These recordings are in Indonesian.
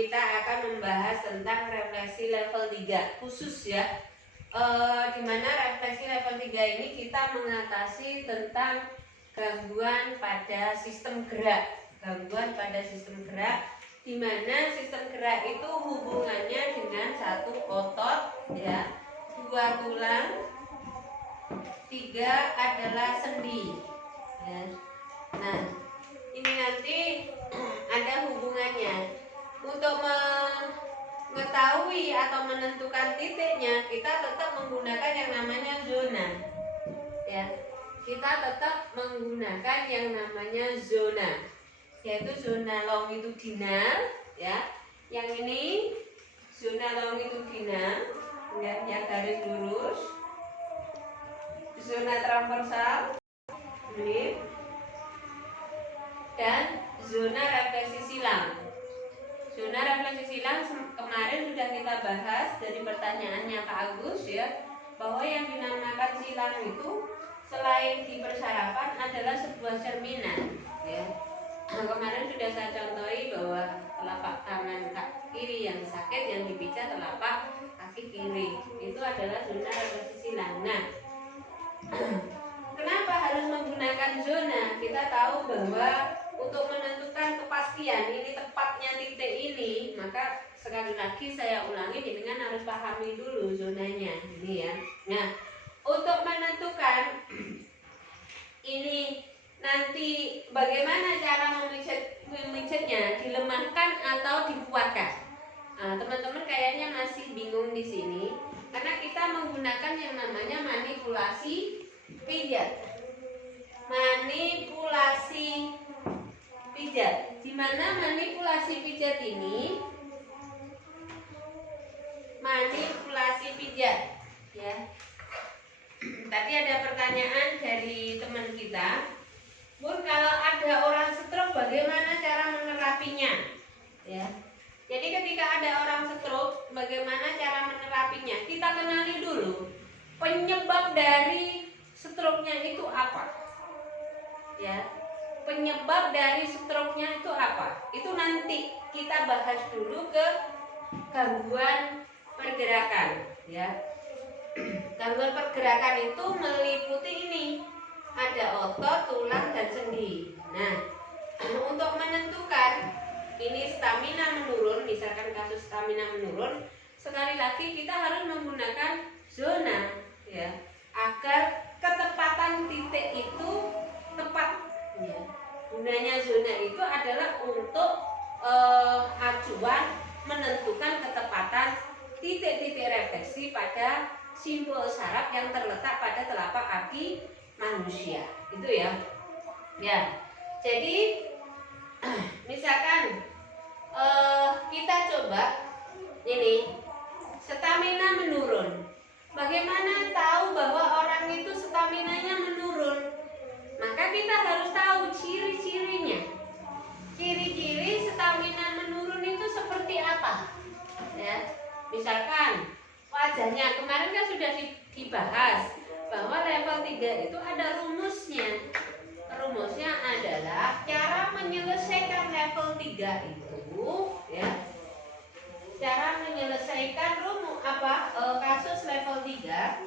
kita akan membahas tentang refleksi level 3 khusus ya. Dimana refleksi level 3 ini kita mengatasi tentang gangguan pada sistem gerak. Gangguan pada sistem gerak, di mana sistem gerak itu hubungannya dengan satu otot ya, 2 tulang, 3 adalah sendi ya. Nah, ini nanti ada hubungannya. Untuk mengetahui atau menentukan titiknya, kita tetap menggunakan yang namanya zona ya. Kita tetap menggunakan yang namanya zona, yaitu zona longitudinal ya. Yang ini zona longitudinal ya, yang garis lurus. Zona transversal ini, dan zona refleksi silang. Zona refleksi silang kemarin sudah kita bahas dari pertanyaannya Pak Agus ya, bahwa yang dinamakan silang itu selain di persarapan adalah sebuah cerminan ya. Kemarin sudah saya contohi bahwa telapak tangan kiri yang sakit, yang dipijat telapak kaki kiri, itu adalah zona refleksi silang. Nah, kenapa harus menggunakan zona? Kita tahu bahwa untuk menentukan kepastian ini tepatnya titik ini, maka sekali lagi saya ulangi, dengan harus pahami dulu zonanya ini ya. Nah, untuk menentukan ini nanti bagaimana cara memijatnya, dilemahkan atau dikuatkan. Teman-teman kayaknya masih bingung di sini karena kita menggunakan yang namanya manipulasi pijat. Manipulasi pijat. Di mana manipulasi pijat ini? Manipulasi pijat ya. Tadi ada pertanyaan dari teman kita, Bun, kalau ada orang stroke bagaimana cara menerapinya? Ya. Jadi ketika ada orang stroke, bagaimana cara menerapinya? Kita kenali dulu penyebab dari stroke-nya itu apa. Ya. Penyebab dari stroke-nya itu apa? Itu nanti kita bahas dulu ke gangguan pergerakan, ya. Gangguan pergerakan itu meliputi ini, ada otot, tulang, dan sendi. Nah, untuk menentukan ini stamina menurun, misalkan kasus stamina menurun, sekali lagi kita harus menggunakan zona, ya, agar ketepatan titik itu tepat. Ya. Gunanya zona itu adalah untuk acuan menentukan ketepatan titik-titik refleksi pada simpul saraf yang terletak pada telapak kaki manusia, itu ya. Ya, jadi misalkan kita coba ini stamina menurun. Bagaimana tahu bahwa orang itu staminanya menurun? Maka kita harus tahu ciri-cirinya. Ciri-ciri stamina menurun itu seperti apa? Ya, misalkan wajahnya kemarin kan sudah dibahas bahwa level 3 itu ada rumusnya. Rumusnya adalah cara menyelesaikan level 3 itu ya. Cara menyelesaikan kasus level 3.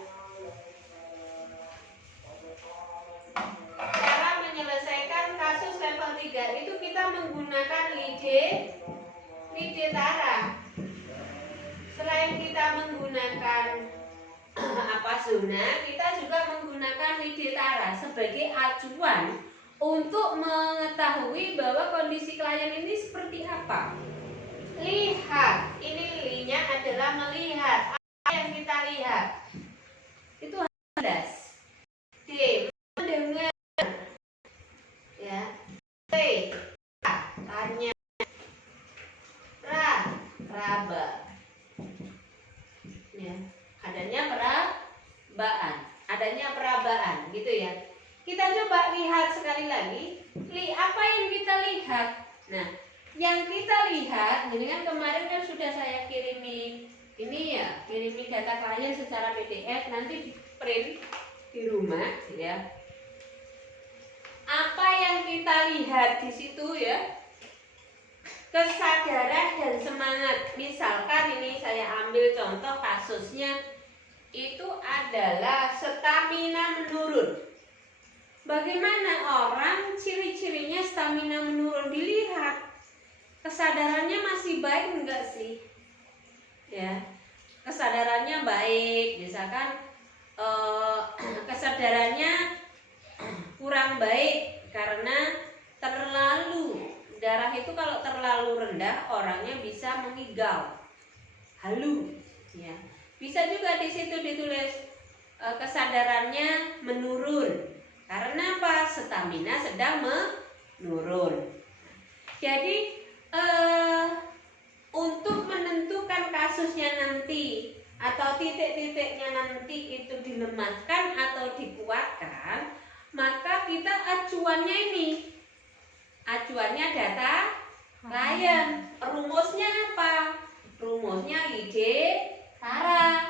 Cara menyelesaikan kasus level 3 itu kita menggunakan lide tara. Selain kita menggunakan zona, kita juga menggunakan lide tara sebagai acuan untuk mengetahui bahwa kondisi klien ini seperti apa. Lihat, ini linya adalah melihat. Apa yang kita lihat? Itu jelas. D, mendengar. Ya. T, tanya. Raba. Ya. Adanya perabaan, gitu ya. Kita coba lihat sekali lagi. Apa yang kita lihat? Nah, yang kita lihat, ini kan kemarin kan sudah saya kirimi ini ya, kirimi data klien secara PDF, nanti di print di rumah ya. Apa yang kita lihat di situ ya? kesadaran dan semangat. Misalkan ini saya ambil contoh kasusnya itu adalah stamina menurun. Bagaimana orang ciri-cirinya stamina menurun? Dilihat kesadarannya masih baik enggak sih? Ya, kesadarannya baik. Misalkan kesadarannya kurang baik karena terlalu darah itu kalau terlalu rendah orangnya bisa mengigau, halu, ya. Bisa juga di situ ditulis kesadarannya menurun. Karena apa? Stamina sedang menurun. Jadi untuk menentukan kasusnya nanti atau titik-titiknya nanti itu dilemahkan atau dikuatkan, maka kita acuannya ini. Acuannya data klien. Rumusnya apa? Rumusnya ide cara.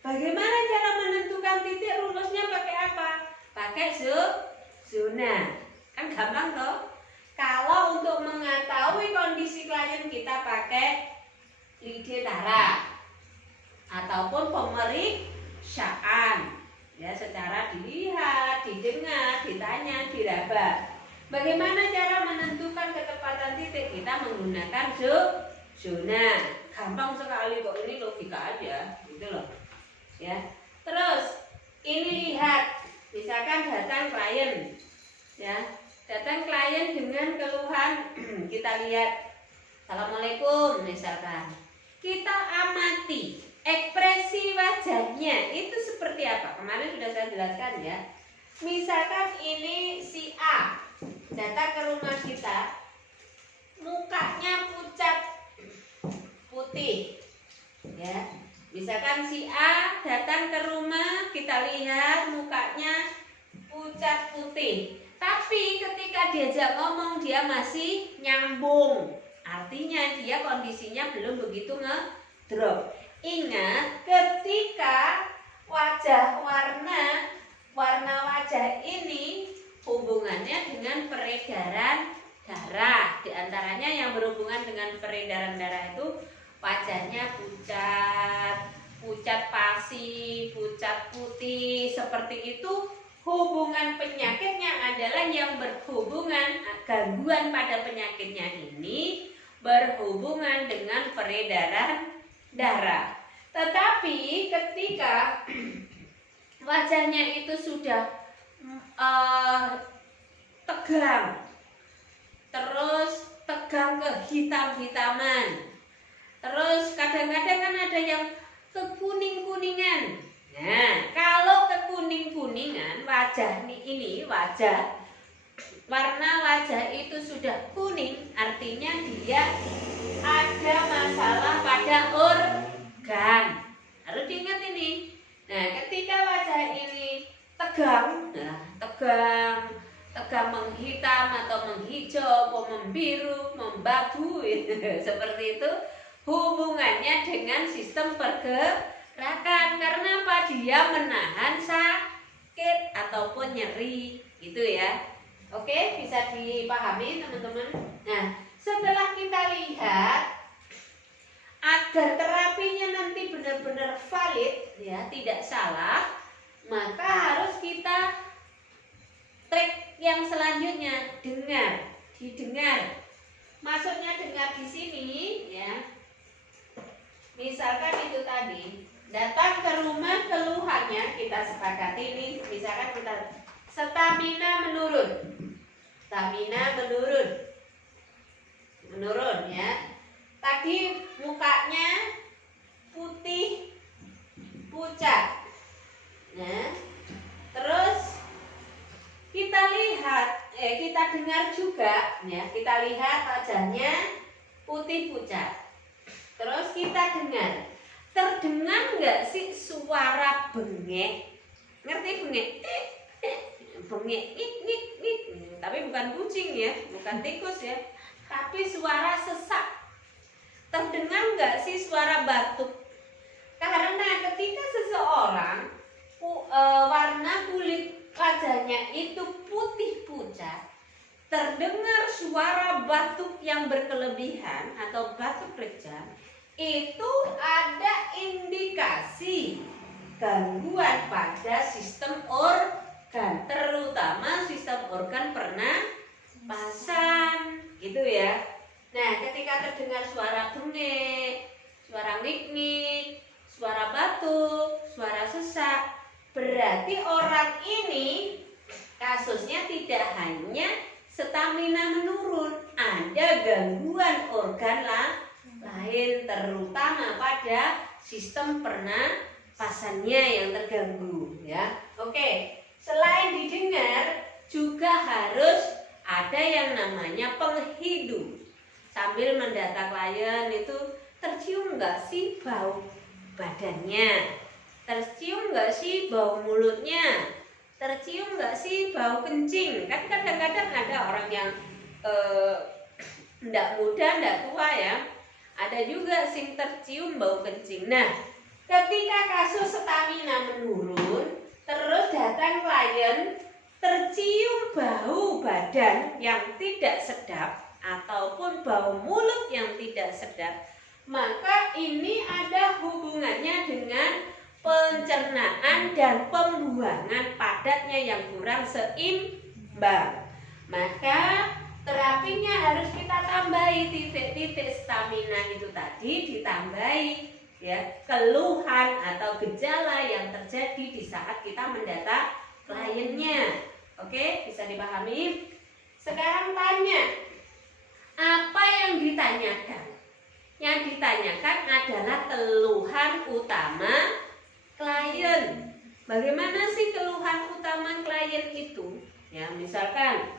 Bagaimana cara menentukan titik? Rumusnya pakai apa? Pakai zona. Kan gampang toh? Kalau untuk mengetahui kondisi klien kita pakai ide cara ataupun pemeriksaan. Ya, secara dilihat, didengar, ditanya, diraba. Bagaimana cara menentukan ketepatan titik? Kita menggunakan zona. Gampang sekali kok, ini logika aja, gitu loh. Ya. Terus ini lihat, misalkan datang klien, ya, datang klien dengan keluhan, kita lihat, assalamualaikum, misalkan, kita amati ekspresi wajahnya itu seperti apa. Kemarin sudah saya jelaskan ya. Misalkan ini si A datang ke rumah kita, mukanya pucat putih, ya. Misalkan si A datang ke rumah, kita lihat mukanya pucat putih. Tapi ketika diajak ngomong dia masih nyambung. Artinya dia kondisinya belum begitu ngedrop. Ingat, ketika warna wajah ini hubungannya dengan peredaran darah. Di antaranya yang berhubungan dengan peredaran darah itu wajahnya pucat pasi, pucat putih, seperti itu. Hubungan penyakitnya adalah yang berhubungan, gangguan pada penyakitnya ini berhubungan dengan peredaran darah. Tetapi ketika wajahnya itu sudah tegang, terus tegang kehitam-hitaman, terus kadang-kadang kan ada yang kekuning-kuningan. Nah, kalau kekuning-kuningan warna wajah itu sudah kuning, artinya dia ada masalah pada organ. Harus diingat ini. Nah, ketika wajah ini tegang, tegang menghitam atau menghijau, atau membiru, membabu, seperti itu, hubungannya dengan sistem pergerakan. Karena apa? Dia menahan sakit ataupun nyeri, gitu ya. Oke, bisa dipahami teman-teman. Nah, setelah kita lihat, agar terapinya nanti benar-benar valid, ya, tidak salah, maka harus kita trik yang selanjutnya, didengar. Maksudnya dengar di sini, ya. Misalkan itu tadi, datang ke rumah keluhannya, kita sepakati ini, misalkan kita stamina menurun, ya. Tadi mukanya putih pucat. Nah, terus kita dengar juga, ya. Kita lihat wajahnya putih pucat. Terus kita dengar. Terdengar nggak sih suara bengek? Ngerti bengek? Bengek, ngik. Tapi bukan kucing ya, bukan tikus ya. Tapi suara sesak. Terdengar nggak sih suara batuk? Karena ketika seseorang warna kulit wajahnya itu putih pucat, terdengar suara batuk yang berkelebihan atau batuk rejang, itu ada indikasi gangguan pada sistem organ, terutama sistem organ pernapasan, gitu ya. Nah, ketika terdengar suara bengek, suara ngik-ngik, suara batuk, suara sesak, berarti orang ini kasusnya tidak hanya stamina menurun, ada gangguan organ lain, terutama pada sistem pernapasannya yang terganggu, ya. Oke, selain didengar juga harus ada yang namanya penghidup. Sambil mendata klien itu, tercium nggak sih bau badannya, tercium nggak sih bau mulutnya, tercium nggak sih bau kencing. Kan kadang-kadang ada orang yang ndak muda ndak tua ya, ada juga sing tercium bau kencing. Nah, ketika kasus stamina menurun, terus datang klien tercium bau badan yang tidak sedap ataupun bau mulut yang tidak sedap, maka ini ada hubungannya dengan pencernaan dan pembuangan padatnya yang kurang seimbang. Maka terapinya harus kita tambahi titik-titik stamina itu tadi, ditambahi ya keluhan atau gejala yang terjadi di saat kita mendata kliennya. Oke, bisa dipahami? Sekarang tanya, apa yang ditanyakan? Yang ditanyakan adalah keluhan utama klien. Bagaimana sih keluhan utama klien itu? Ya, misalkan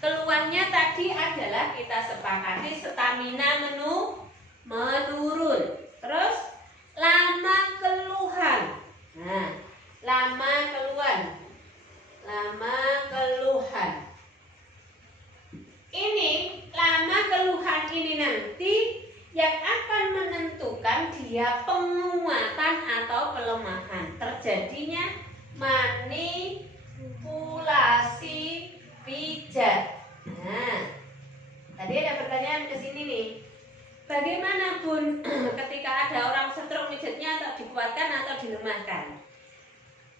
keluhannya tadi adalah kita sepakati stamina menurun. Terus lama keluhan. Nah, lama keluhan. Ini lama keluhan ini nanti yang akan menentukan dia penguatan atau pelemahan, terjadinya manipulasi pijat. Nah, tadi ada pertanyaan ke sini nih. Bagaimana Bun ketika ada orang stroke pijatnya atau dikuatkan atau dilemahkan?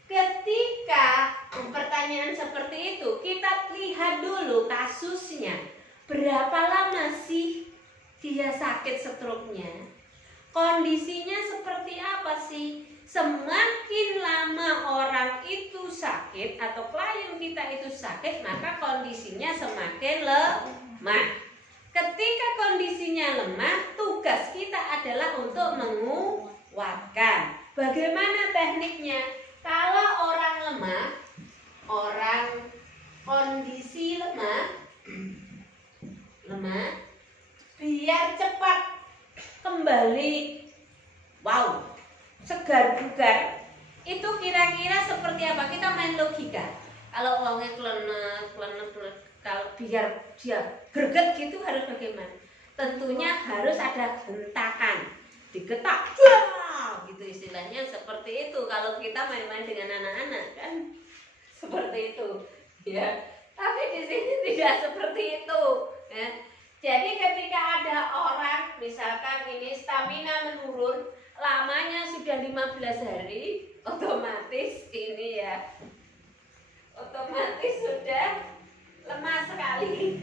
Ketika pertanyaan seperti itu, kita lihat dulu kasusnya. Berapa lama sih dia sakit stroke-nya? Kondisinya seperti apa sih? Semakin lama orang itu sakit atau klien kita itu sakit, maka kondisinya semakin lemah. Ketika kondisinya lemah, tugas kita adalah untuk menguatkan. Bagaimana tekniknya? Kalau orang lemah, orang kondisi lemah, biar cepat kembali, wow, segar bugar, itu kira-kira seperti apa? Kita main logika. Kalau uangnya klenek, kalau biar dia greget gitu harus bagaimana? Tentunya harus ada hentakan, digetak, gitu istilahnya seperti itu. Kalau kita main-main dengan anak-anak kan seperti itu, ya. Tapi di sini tidak seperti itu, ya. Jadi ketika ada orang misalkan ini stamina menurun, lamanya sudah 15 hari, otomatis ini ya, otomatis sudah lemah sekali.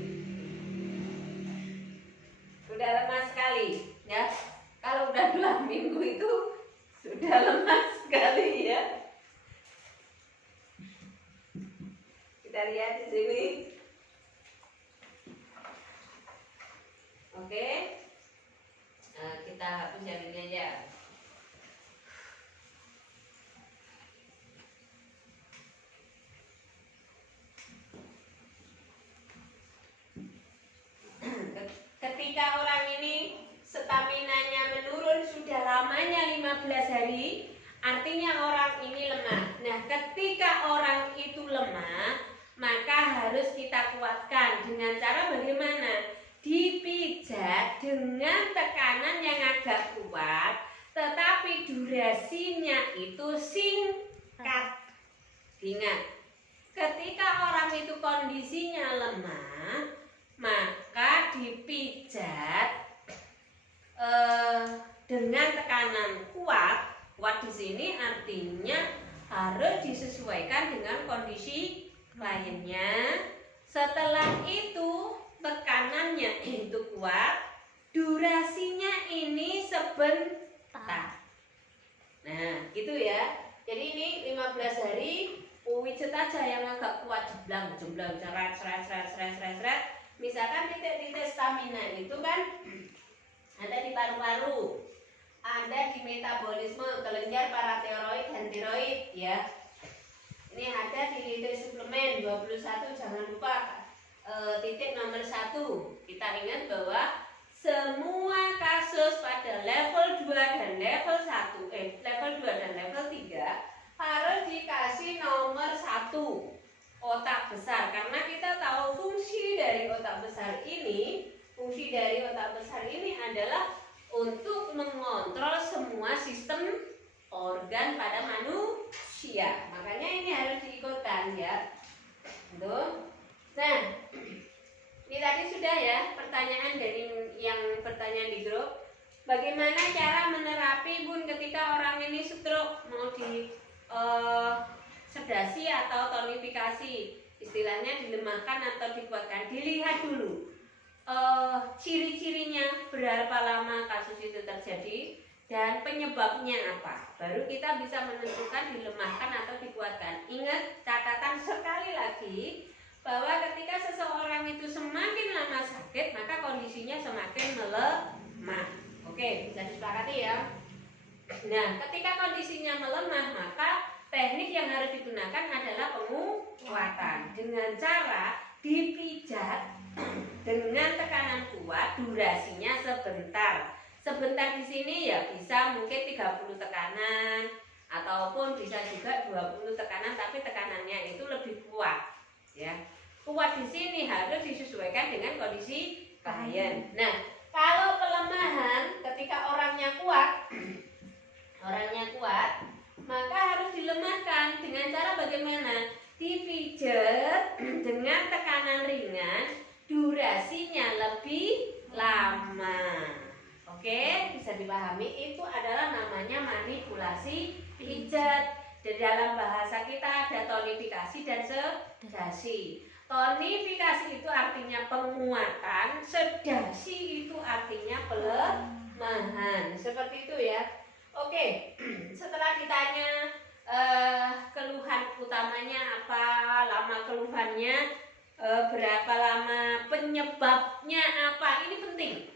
Sudah lemah sekali, ya. Kalau udah 2 minggu itu sudah lemah sekali, ya. Kita lihat di sini. Oke. Nah, kita hapus yang ini aja. Ketika orang ini staminanya menurun sudah lamanya 15 hari, artinya orang ini lemah. Nah, ketika orang itu lemah, maka harus kita kuatkan dengan cara bagaimana? Dipijat dengan tekanan yang agak kuat, tetapi durasinya itu singkat. Ingat, ketika orang itu kondisinya lemah, maka dipijat dengan tekanan kuat. Kuat di sini artinya harus disesuaikan dengan kondisi kliennya. Setelah itu tekanannya itu kuat, durasinya ini sebentar. Nah, gitu ya. Jadi ini 15 hari pijet aja yang agak kuat, jeblang, seret. Misalkan titik-titik stamina itu kan ada di paru-paru, ada di metabolisme, kelenjar paratiroid dan tiroid ya. Ini ada di titik suplemen 21, jangan lupa titik nomor 1. Kita ingat bahwa semua kasus pada level 2 dan level 1, level 2 dan level 3 harus dikasih nomor 1, otak besar. Karena kita tahu fungsi dari otak besar ini adalah untuk mengontrol semua sistem organ pada manusia. Makanya ini harus diikutkan ya. Tuh. Nah, ini tadi sudah ya pertanyaan dari yang pertanyaan di grup. Bagaimana cara menerapi Bun ketika orang ini stroke, mau di sedasi atau tonifikasi, istilahnya dilemahkan atau dikuatkan. Dilihat dulu ciri-cirinya, berapa lama kasus itu terjadi dan penyebabnya apa. Baru kita bisa menentukan dilemahkan atau dikuatkan. Ingat catatan sekali lagi bahwa ketika seseorang itu semakin lama sakit, maka kondisinya semakin melemah. Oke, bisa disepakati ya. Nah, ketika kondisinya melemah, maka teknik yang harus digunakan adalah penguatan dengan cara dipijat dengan tekanan kuat, durasinya sebentar. Sebentar di sini ya bisa mungkin 30 tekanan ataupun bisa juga 20 tekanan, tapi tekanannya itu lebih kuat. Ya, kuat di sini harus disesuaikan dengan kondisi klien. Nah, kalau pelemahan ketika orangnya kuat, maka harus dilemahkan dengan cara bagaimana? Dipijat dengan tekanan ringan, durasinya lebih lama. Oke, bisa dipahami, itu adalah namanya manipulasi pijat. Di dalam bahasa kita ada tonifikasi dan sedasi. Tonifikasi itu artinya penguatan, sedasi itu artinya pelemahan. Seperti itu ya. Oke, setelah ditanya keluhan utamanya apa, lama keluhannya, berapa lama, penyebabnya apa, ini penting.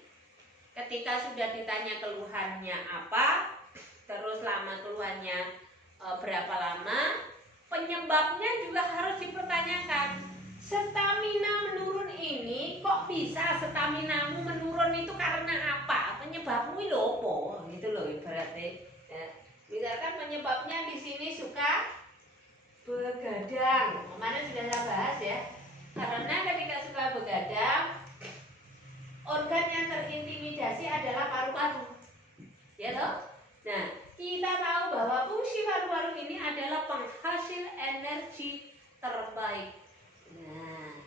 Ketika sudah ditanya keluhannya apa, terus lama keluhannya berapa lama, penyebabnya juga harus dipertanyakan. Stamina menurun ini, kok bisa staminamu menurun itu karena apa? Penyebabmu itu apa? Gitu loh ibaratnya. Ya. Misalkan penyebabnya di sini suka begadang. Kemarin sudah saya bahas ya. Karena ketika suka begadang, organ yang terintimidasi adalah paru-paru. Ya toh? Nah, kita tahu bahwa fungsi paru-paru ini adalah penghasil energi terbaik. Nah,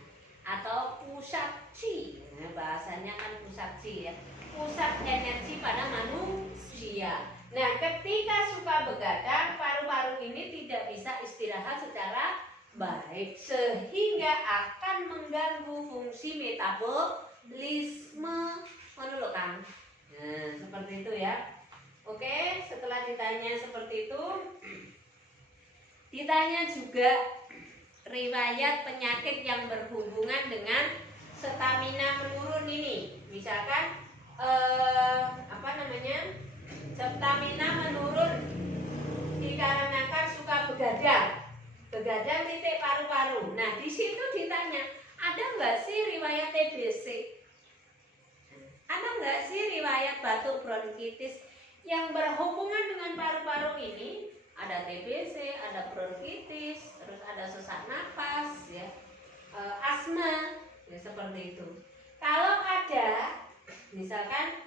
atau pusat chi. Nah, bahasanya kan pusat chi ya. Pusat energi pada manusia. Nah, ketika suka begadang, paru-paru ini tidak bisa istirahat secara baik sehingga akan mengganggu fungsi metabolisme. Menurut kan? Nah, seperti itu ya. Oke, setelah ditanya seperti itu, ditanya juga riwayat penyakit yang berhubungan dengan stamina menurun ini. Misalkan stamina menurun dikarenakan suka begadang titik paru-paru. Nah, di situ ditanya, ada nggak sih riwayat TBC? Ada nggak sih riwayat batuk bronkitis yang berhubungan dengan paru-paru ini? Ada TBC, ada bronkitis, terus ada sesak napas, ya, asma, ya, seperti itu. Kalau ada, misalkan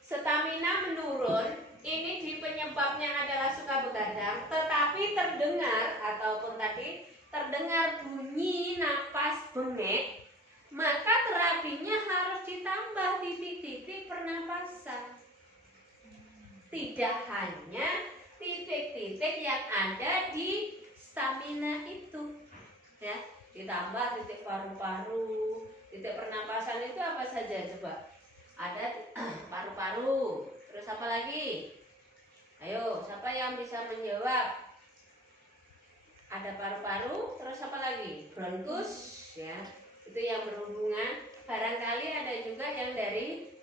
stamina menurun, ini di penyebabnya adalah suka begadang, tetapi terdengar ataupun tadi terdengar bunyi napas bengek, maka terapinya harus ditambah titik-titik pernapasan. Tidak hanya titik-titik yang ada di stamina itu, ya, ditambah titik paru-paru. Titik pernapasan itu apa saja coba? Ada paru-paru, terus apa lagi? Ayo, siapa yang bisa menjawab? Ada paru-paru, terus apa lagi? Bronkus, ya, itu yang berhubungan. Barangkali ada juga yang dari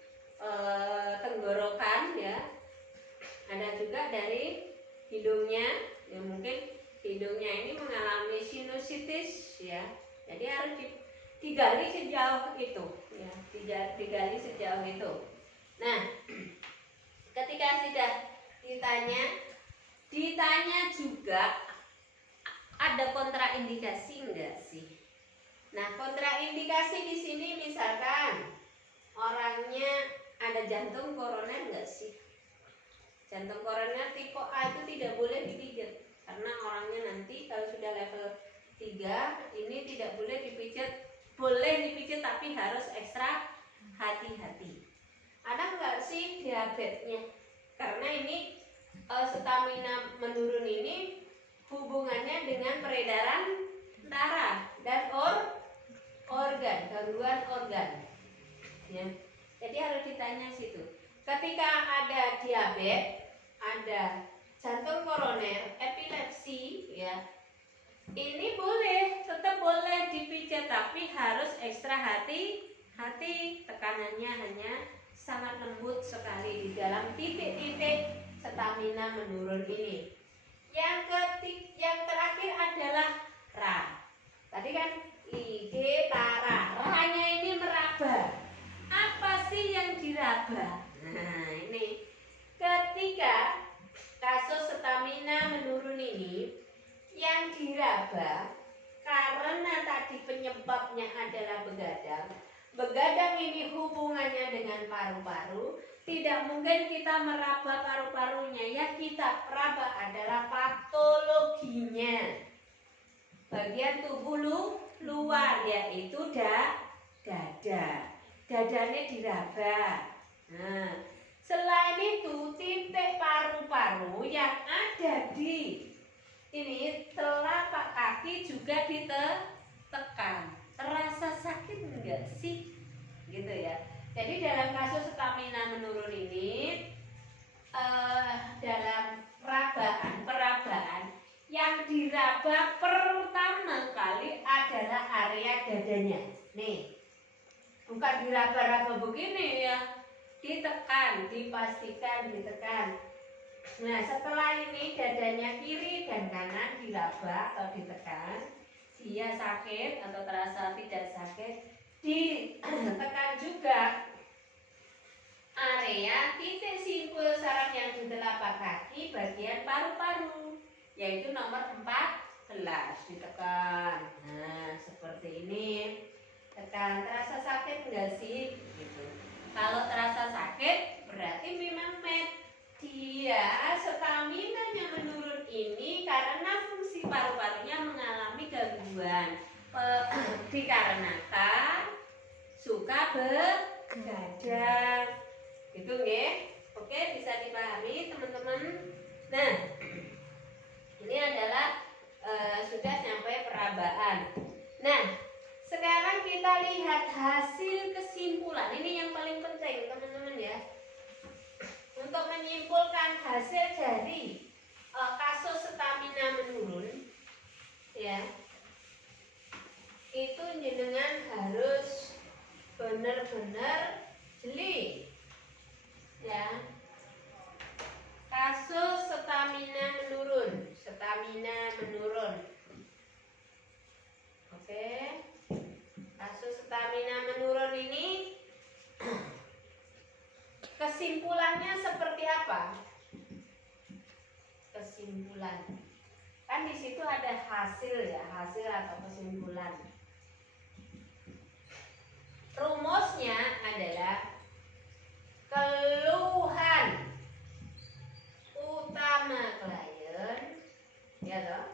tenggorokan, ya. Ada juga dari hidungnya, ya mungkin hidungnya ini mengalami sinusitis, ya. Jadi harus digali sejauh itu, ya, digali sejauh itu. Nah, ketika sudah ditanya juga ada kontraindikasi enggak sih? Nah, kontraindikasi di sini misalkan orangnya ada jantung koroner enggak sih? Jantung koroner tipe A itu tidak boleh dipijat karena orangnya nanti kalau sudah level 3 ini tidak boleh dipijat. Boleh dipijat tapi harus ekstra hati-hati. Ada enggak sih diabetesnya? Karena ini stamina menurun ini hubungannya dengan peredaran darah dan organ, gangguan organ. Ya. Jadi harus ditanya situ. Ketika ada diabetes, ada jantung koroner, epilepsi, ya, ini boleh, tetap boleh dipijat, tapi harus ekstra hati-hati. Tekanannya hanya sangat lembut sekali di dalam titik-titik stamina menurun ini. Yang terakhir adalah ra. Tadi kan ide para, ra-nya ini meraba. Apa sih yang diraba? Nah, ini ketika kasus stamina menurun ini yang diraba karena tadi penyebabnya adalah begadang. Begadang ini hubungannya dengan paru-paru. Tidak mungkin kita meraba paru-parunya. Yang kita raba adalah patologinya. Bagian tubuh luar, yaitu dada. Dadanya diraba. Nah, selain itu titik paru-paru yang ada di ini telapak kaki juga ditekan. Terasa sakit enggak sih? Gitu ya. Jadi dalam kasus stamina menurun ini dalam perabaan yang diraba pertama kali adalah area dadanya. Nih, bukan diraba-raba begini ya, ditekan, dipastikan ditekan. Nah, setelah ini dadanya kiri dan kanan diraba atau ditekan, dia sakit atau terasa tidak sakit, ditekan juga area titik simpul saraf yang di telapak kaki bagian paru-paru, yaitu nomor 14, ditekan. Nah, seperti ini. Tekan, terasa sakit enggak sih? Gitu. Kalau terasa sakit berarti memang dia staminanya menurun ini karena fungsi paru-parunya mengalami gangguan dikarenakan suka begadang. Gitu nggih? Oke, bisa dipahami teman-teman. Nah, ini adalah sudah sampai perabaan. Nah, sekarang kita lihat hasil kesimpulan. Ini yang paling penting teman-teman ya. Untuk menyimpulkan hasil dari kasus stamina menurun, ya, itu jenengan harus benar-benar jeli, ya. Kasus stamina menurun, oke. Kasus stamina menurun ini kesimpulannya seperti apa? Kesimpulan. Kan di situ ada hasil ya, hasil atau kesimpulan. Rumusnya adalah keluhan utama klien, ya toh?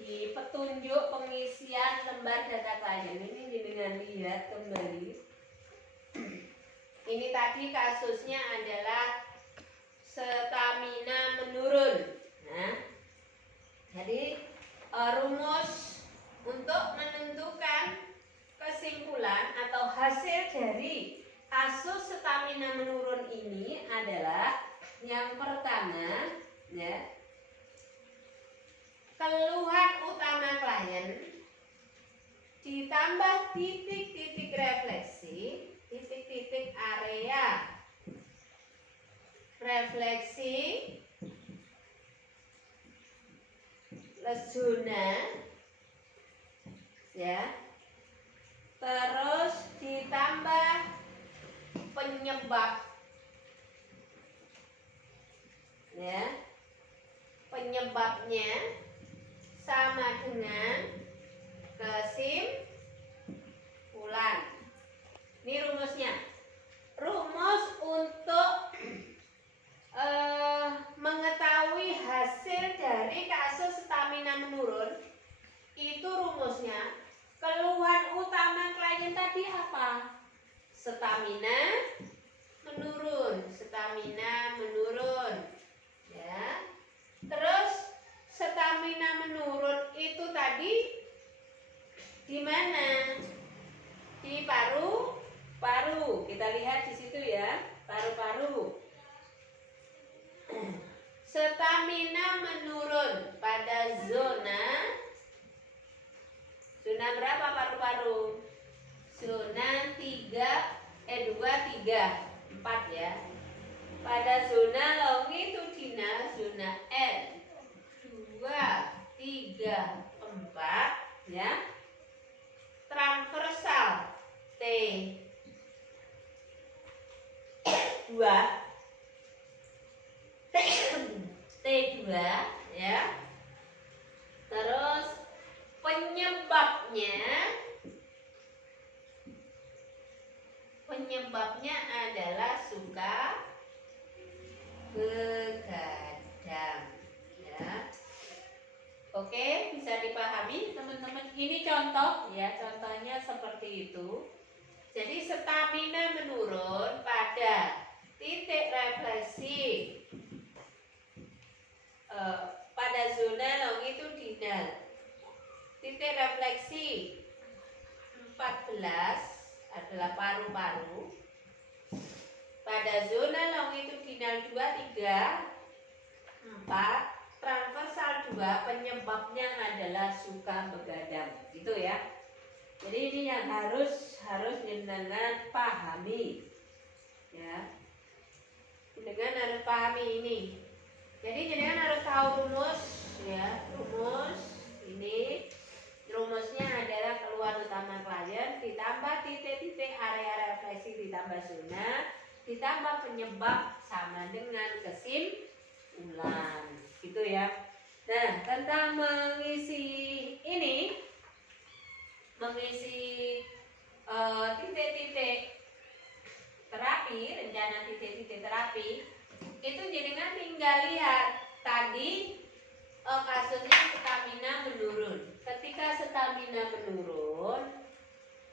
di petunjuk pengisian lembar data klien ini dengan lihat kembali. Ini tadi kasusnya adalah stamina menurun. Nah, jadi rumus untuk menentukan kesimpulan atau hasil dari kasus stamina menurun ini adalah yang pertama, ya, keluhan utama klien ditambah titik-titik refleksi, titik-titik area refleksi plus zona, ya, terus ditambah penyebab, ya, penyebabnya sama dengan kesimpulan. Ini rumusnya. Rumus untuk mengetahui hasil dari kasus stamina menurun itu rumusnya keluhan utama klien tadi apa? Stamina menurun, stamina menurun, ya. Terus stamina menurun itu tadi di mana? Di paru-paru. Kita lihat di situ ya, paru-paru. Stamina menurun pada zona berapa paru-paru? Zona 2, 3, 4 ya. Pada zona longitudinal, zona L 2, 3, 4 ya. Transversal T 2 T2 ya. Terus penyebabnya adalah suka begadang ya. Oke, bisa dipahami teman-teman. Ini contoh ya, contohnya seperti itu. Jadi stamina menurun pada titik refleksi pada zona longitudinal. Titik refleksi 14 adalah paru-paru. Pada zona longitudinal 2, 3, 4 transversal 2 penyebabnya adalah suka begadang, gitu ya. Jadi ini yang harus jenengan pahami, ya. Jenengan harus pahami ini. Jadi jenengan harus tahu rumus, ya. Rumusnya adalah keluhan utama klien ditambah titik-titik area refleksi ditambah zona ditambah penyebab sama dengan kesimpulan. Gitu ya. Nah, tentang mengisi titik-titik terapi, rencana titik-titik terapi, itu jenengan tinggal lihat tadi kasusnya stamina menurun. Ketika stamina menurun,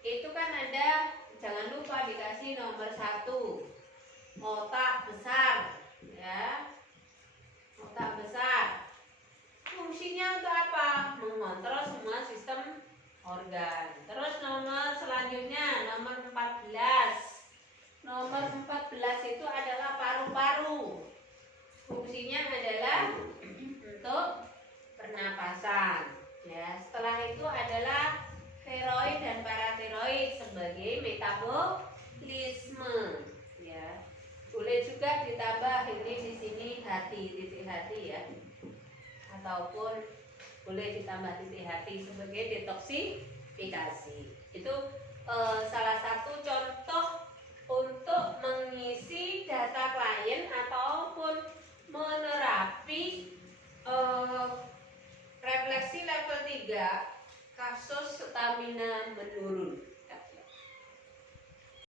itu kan ada, jangan lupa dikasih nomor 1, otak besar, ya. Otak besar fungsinya untuk apa? Mengontrol semua sistem organ. Terus nomor selanjutnya nomor 14. Nomor 14 itu adalah paru-paru. Fungsinya adalah untuk pernapasan. Ya, setelah itu adalah tiroid dan paratiroid sebagai metabolisme. Ya. Boleh juga ditambah ini di sini hati, titik hati ya. Ataupun boleh ditambah titik hati sebagai detoksifikasi. Itu salah satu contoh untuk